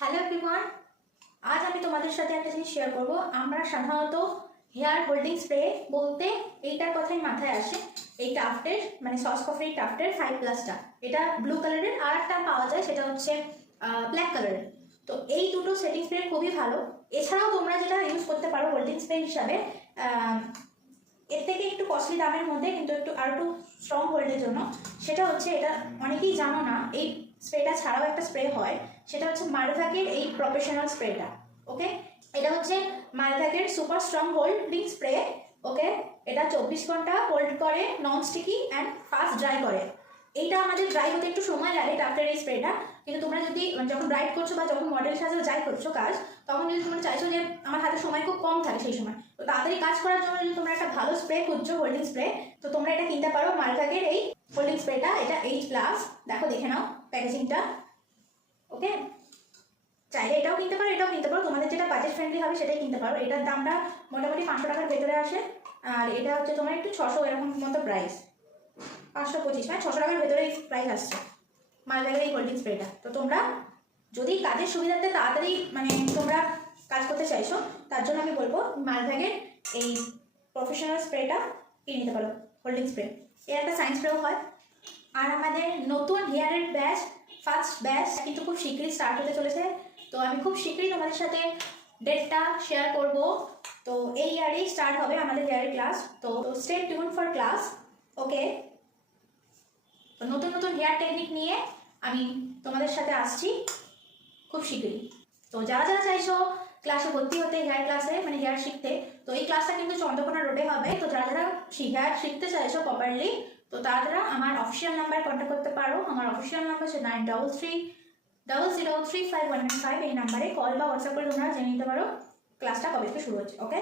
Hello everyone, আজ আমি তোমাদের সাথে একটা জিনিস শেয়ার করব। আমরা সাধারণত হেয়ার হোল্ডিং স্প্রে বলতে এইটার কথাই মাথায় আসে, এই টাফটের মানে সসকফের টাফটের 5+টা। এটা ব্লু কালারের, আর একটা পাওয়া যায় সেটা হচ্ছে ব্ল্যাক কালারের। তো এই দুটো সেটিং স্প্রে খুবই ভালো। এছাড়াও তোমরা যেটা ইউজ করতে পারো হোল্ডিং স্প্রে হিসাবে, এর থেকে একটু কস্টলি দামের মধ্যে কিন্তু একটু স্ট্রং হোল্ডের জন্য, সেটা হচ্ছে, এটা অনেকেই জানো না, এই স্প্রেটা ছাড়াও একটা স্প্রে হয়, সেটা হচ্ছে মারভ্যাকের এই প্রফেশনাল স্প্রেটা। ওকে, এটা হচ্ছে মারভ্যাকের সুপার স্ট্রং হোল্ডিং স্প্রে। ওকে, এটা 24 ঘন্টা হোল্ড করে, non sticky and fast dry করে। এইটা আমাদের ড্রাই হতে একটু সময় লাগে টাফটের এই স্প্রেটা, কিন্তু তোমরা যদি যখন ব্রাইট করছো বা যখন মডেল সাথে যাই করছো কাজ, তখন যদি তোমরা চাইছো যে আমার হাতে সময় খুব কম থাকে, সেই সময় তো তাড়াতাড়ি কাজ করার জন্য যদি তোমরা একটা ভালো স্প্রে খুঁজছো হোল্ডিং স্প্রে, তো তোমরা এটা কিনতে পারো মারভ্যাকের এই হোল্ডিং স্প্রেটা। এটা H+, দেখো দেখে নাও প্যাকেজিংটা। ওকে, চাইলে এটাও কিনতে পারো, এটাও কিনতে পারো, তোমাদের যেটা বাজেট ফ্রেন্ডলি হবে সেটাই কিনতে পারো। এটার দামটা মোটামুটি 500 টাকার ভেতরে আসে, আর এটা হচ্ছে তোমার একটু 600 এরকম মতো প্রাইস, 525 মানে 600 টাকার ভেতরে প্রাইস আসছে মারভ্যাকের এই হোল্ডিং স্প্রেটা। তো তোমরা যদি কাজের সুবিধাতে তাড়াতাড়ি মানে তোমরা কাজ করতে চাইছো, তার জন্য আমি বলবো মারভ্যাকের এই প্রফেশনাল স্প্রেটা কিনে নিতে পারো, হোল্ডিং স্প্রে। এর একটা সাইন্স স্প্রেও হয়। আর আমাদের নতুন হেয়ারের ব্যাচ, ফার্স্ট ব্যাচ কিন্তু খুব শীঘ্রই স্টার্ট হতে চলেছে। তো আমি খুব শীঘ্রই তোমাদের সাথে ডেটটা শেয়ার করব। তো এই ইয়ারেই স্টার্ট হবে আমাদের হেয়ারের ক্লাস, তো স্টে টিউন ফর ক্লাস। ওকে, তো নতুন নতুন হেয়ার টেকনিক নিয়ে আমি তোমাদের সাথে আসছি খুব শীঘ্রই। তো যারা যারা চাইছো ক্লাসে ভর্তি হতে, হেয়ার ক্লাসে মানে হেয়ার শিখতে, তো এই ক্লাসটা কিন্তু চন্দ্রকোনা রোডে হবে। তো যারা যারা হেয়ার শিখতে চাইছো প্রপারলি, তো তারা আমার অফিসিয়াল নাম্বার কন্ট্যাক্ট করতে পারো। আমার অফিসিয়াল নাম্বার হচ্ছে 9330035195। এই নাম্বারে কল বা হোয়াটসঅ্যাপ করে তোমরা জেনে নিতে পারো ক্লাসটা কবে থেকে শুরু হচ্ছে। ওকে।